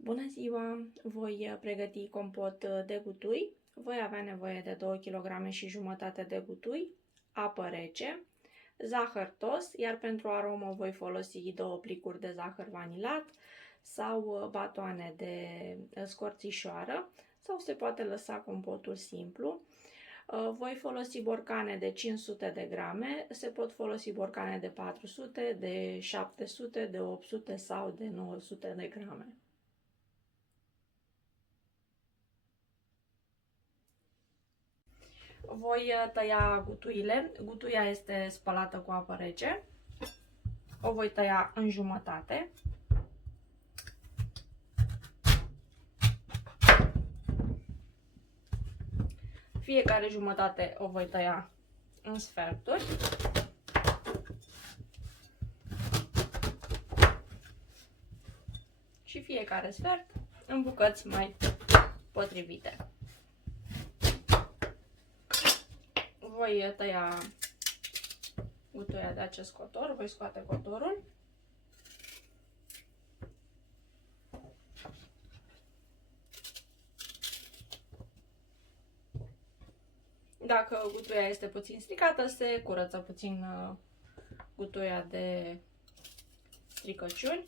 Bună ziua! Voi pregăti compot de gutui. Voi avea nevoie de 2 kg și jumătate de gutui, apă rece, zahăr tost, iar pentru aromă voi folosi 2 plicuri de zahăr vanilat sau batoane de scorțișoară sau se poate lăsa compotul simplu. Voi folosi borcane de 500 de grame, se pot folosi borcane de 400, de 700, de 800 sau de 900 de grame. Voi tăia gutuile. Gutuia este spălată cu apă rece. O voi tăia în jumătate. Fiecare jumătate o voi tăia în sferturi. Și fiecare sfert în bucăți mai potrivite. Voi tăia gutuia de acest cotor, voi scoate cotorul. Dacă gutuia este puțin stricată, se curăță puțin gutuia de stricăciuni.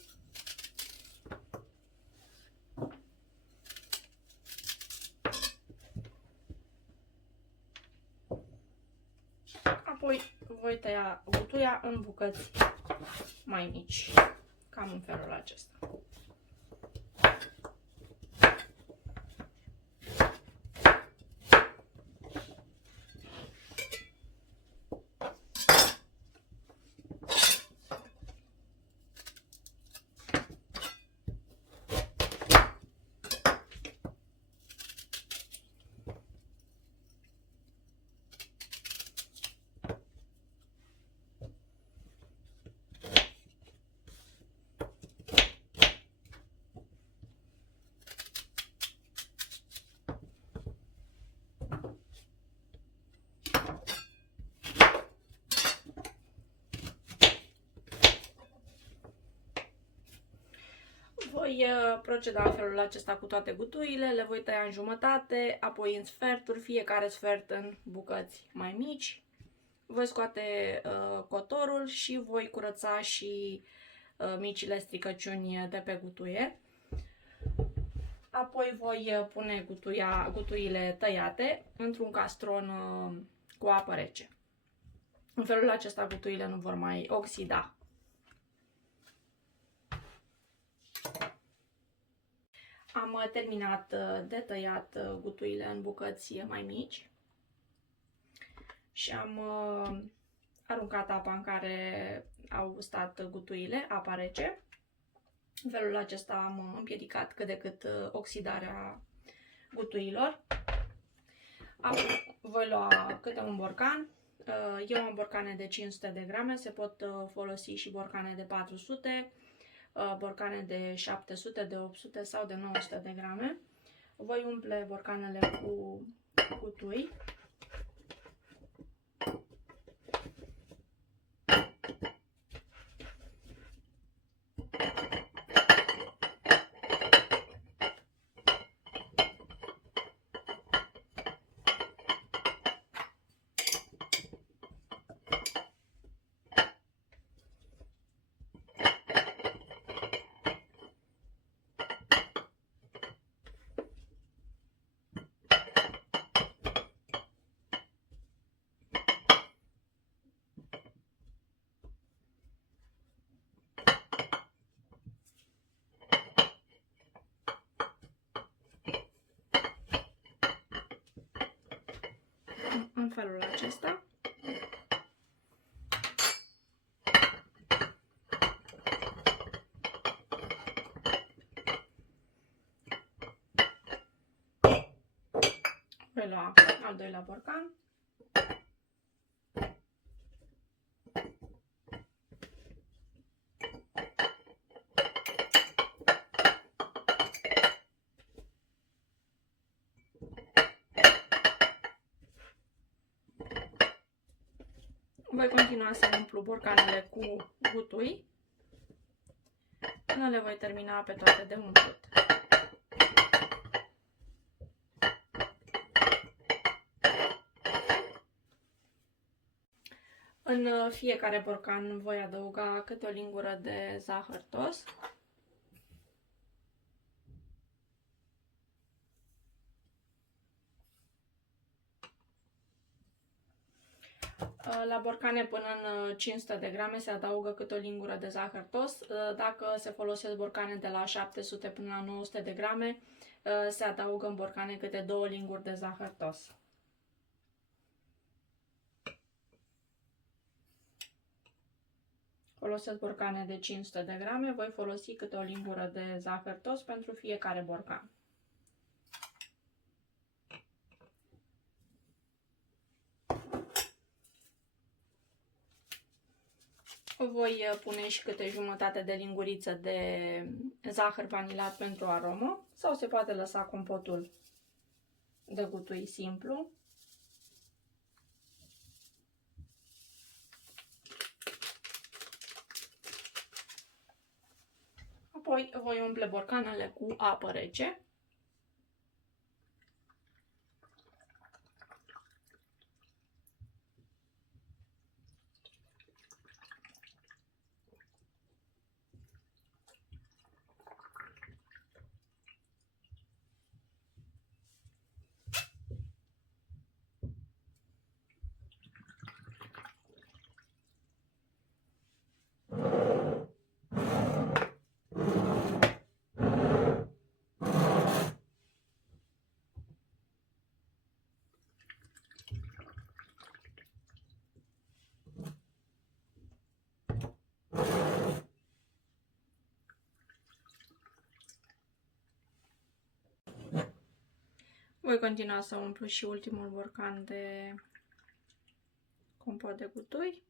Apoi voi tăia gutuia în bucăți mai mici, cam în felul acesta. Voi proceda în felul acesta cu toate gutuile, le voi tăia în jumătate, apoi în sferturi, fiecare sfert în bucăți mai mici. Voi scoate cotorul și voi curăța și micile stricăciuni de pe gutuie. Apoi voi pune gutuile tăiate într-un castron cu apă rece. În felul acesta gutuile nu vor mai oxida. Am terminat de tăiat gutuile în bucăți mai mici și am aruncat apa în care au stat gutuile, apa rece. În felul acesta am împiedicat cât de cât oxidarea gutuilor. Acum voi lua câte un borcan. Eu am borcane de 500 de grame, se pot folosi și borcane de 400, borcane de 700, de 800 sau de 900 de grame. Voi umple borcanele cu gutui. În felul acesta. Voi lua al doilea borcan. Voi continua să umplu borcanele cu gutui până le voi termina pe toate de umplut. În fiecare borcan voi adăuga câte o lingură de zahăr tost. La borcane până în 500 de grame se adaugă câte o lingură de zahăr tost. Dacă se folosesc borcane de la 700 până la 900 de grame, se adaugă în borcane câte 2 linguri de zahăr tost. Folosesc borcane de 500 de grame, voi folosi câte o lingură de zahăr tost pentru fiecare borcan. Voi pune și câte jumătate de linguriță de zahăr vanilat pentru aromă sau se poate lăsa compotul de gutui simplu. Apoi voi umple borcanele cu apă rece. Voi continua să umplu și ultimul borcan de compot de gutui.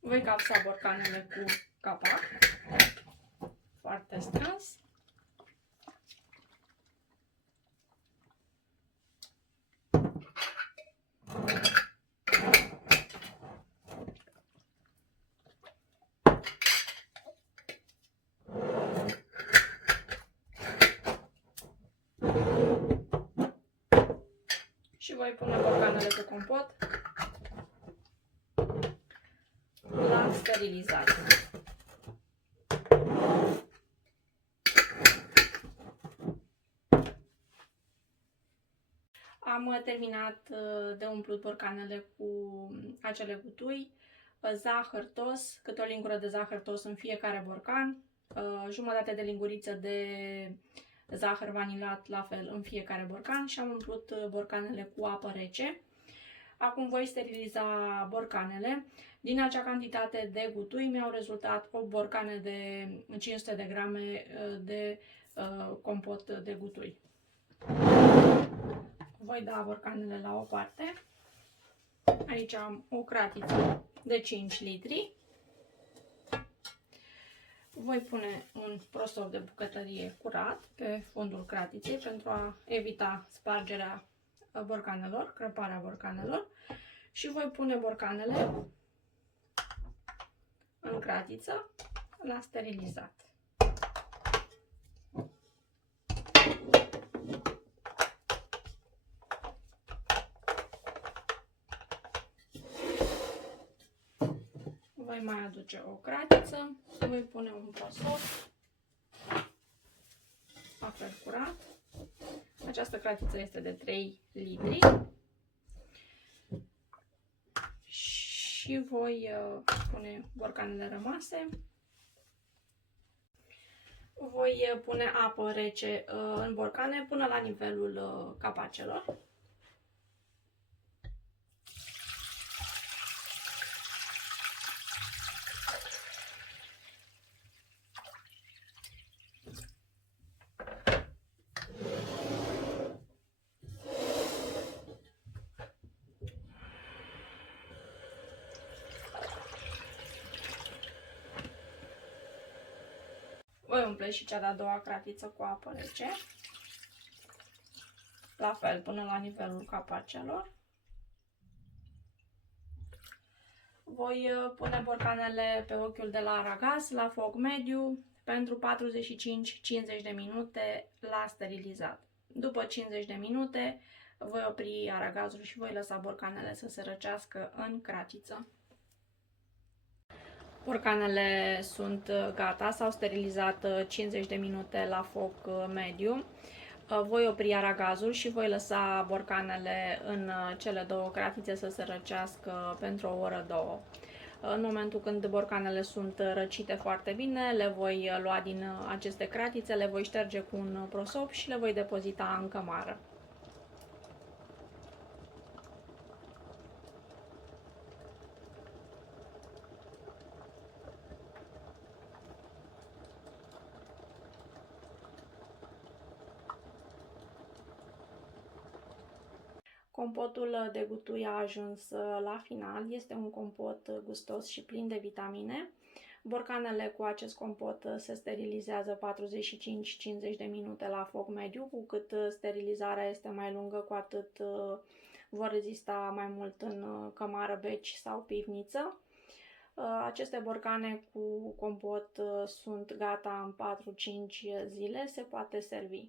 Voi capsa borcanele cu capac foarte strâns. Și voi pune borcanele cu compot la sterilizat. Am terminat de umplut borcanele cu acele gutui, zahăr tost, câte o lingură de zahăr tost în fiecare borcan, jumătate de linguriță de zahăr vanilat la fel în fiecare borcan și am umplut borcanele cu apă rece. Acum voi steriliza borcanele. Din acea cantitate de gutui mi-au rezultat 8 borcane de 500 de grame de compot de gutui. Voi da borcanele la o parte. Aici am o cratiță de 5 litri. Voi pune un prosop de bucătărie curat pe fundul cratiței pentru a evita spargerea borcanelor, crăparea borcanelor. Și voi pune borcanele în cratiță la sterilizat. Voi mai aduce o cratiță, voi pune un prosop, la fel curat. Această cratiță este de 3 litri. Și voi pune borcanele rămase. Voi pune apă rece în borcane până la nivelul capacelor. Voi umple și cea de-a doua cratiță cu apă rece, la fel până la nivelul capacelor. Voi pune borcanele pe ochiul de la aragaz la foc mediu pentru 45-50 de minute la sterilizat. După 50 de minute Voi opri aragazul și voi lăsa borcanele să se răcească în cratiță. Borcanele sunt gata, s-au sterilizat 50 de minute la foc mediu. Voi opri aragazul și voi lăsa borcanele în cele două cratițe să se răcească pentru o oră, două. În momentul când borcanele sunt răcite foarte bine, le voi lua din aceste cratițe, le voi șterge cu un prosop și le voi depozita în cămară. Compotul de gutui a ajuns la final. Este un compot gustos și plin de vitamine. Borcanele cu acest compot se sterilizează 45-50 de minute la foc mediu. Cu cât sterilizarea este mai lungă, cu atât vor rezista mai mult în cămară, beci sau pivniță. Aceste borcane cu compot sunt gata în 4-5 zile. Se poate servi.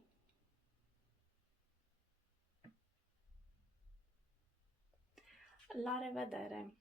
La revedere!